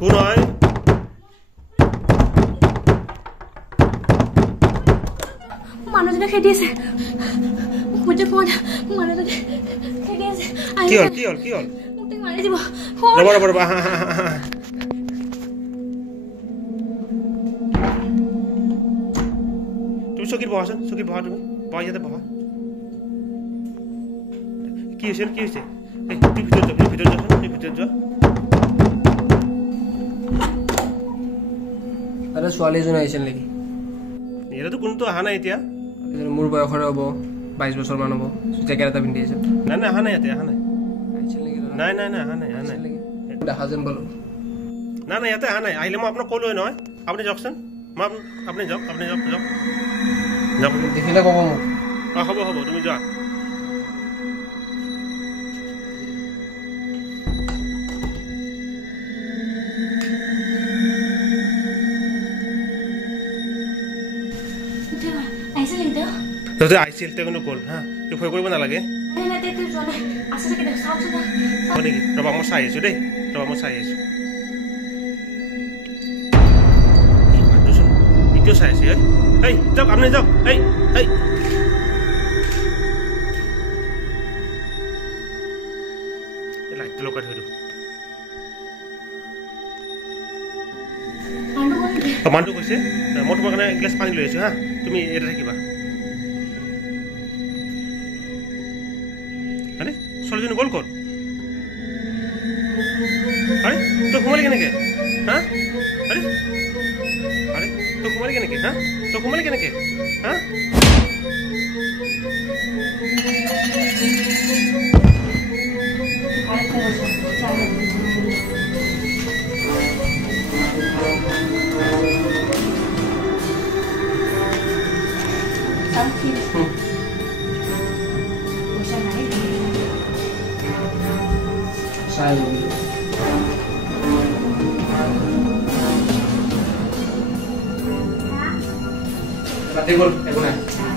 কোন হয় মানুহজনে খেদি আছে মুঝে ফোন মানুহজনে খেদি আছে কি হল মুতে মাৰি দিব ৰব তুমি চকীত বহাচোন তুমি বহা ইয়াতে বহা কি হৈছে এই তুমি ভিতৰত যোৱা আৰে ছোৱালীজন আহিছিল নেকি এটাতো কোনটো অহা নাই এতিয়া মোৰ বয়সৰে হ'ব 22 বছৰ মান হ'ব জেকেট এটা পিন্ধি আছে নাই অহা নাই ইয়াতে অহা নাই আহিছিল নেকি নাই অহা নাই দেখা যেন পালো নাই ইয়াতে অহা নাই আহিলে মই আপোনাক ক'লোৱে নহয় আপুনি যাওকচোন আপুনি যাওক দেখিলে ক'ব মোক হ'ব তুমি যোৱা তহঁতে আহিছিল তেওঁ কিন্তু গ'ল হা তুমি ভয় কৰিব নালাগে নেকি ৰবা মই চাই আহিছোঁ দেই এতিয়াও চাই আছে এই যাওক আপুনি যাওক এই লাইটটো লগাই থৈ দিওঁ মানুহটো কৈছে মই তোমাৰ কাৰণে এগিলাছ পানী লৈ আহিছোঁ হা তুমি ইয়াতে থাকিবা আৰে ছোৱালীজনী গ'ল ক'ত আৰে তই সোমালি কেনেকে হা আৰে তই সোমালি কেনেকে হা Batik, Bol.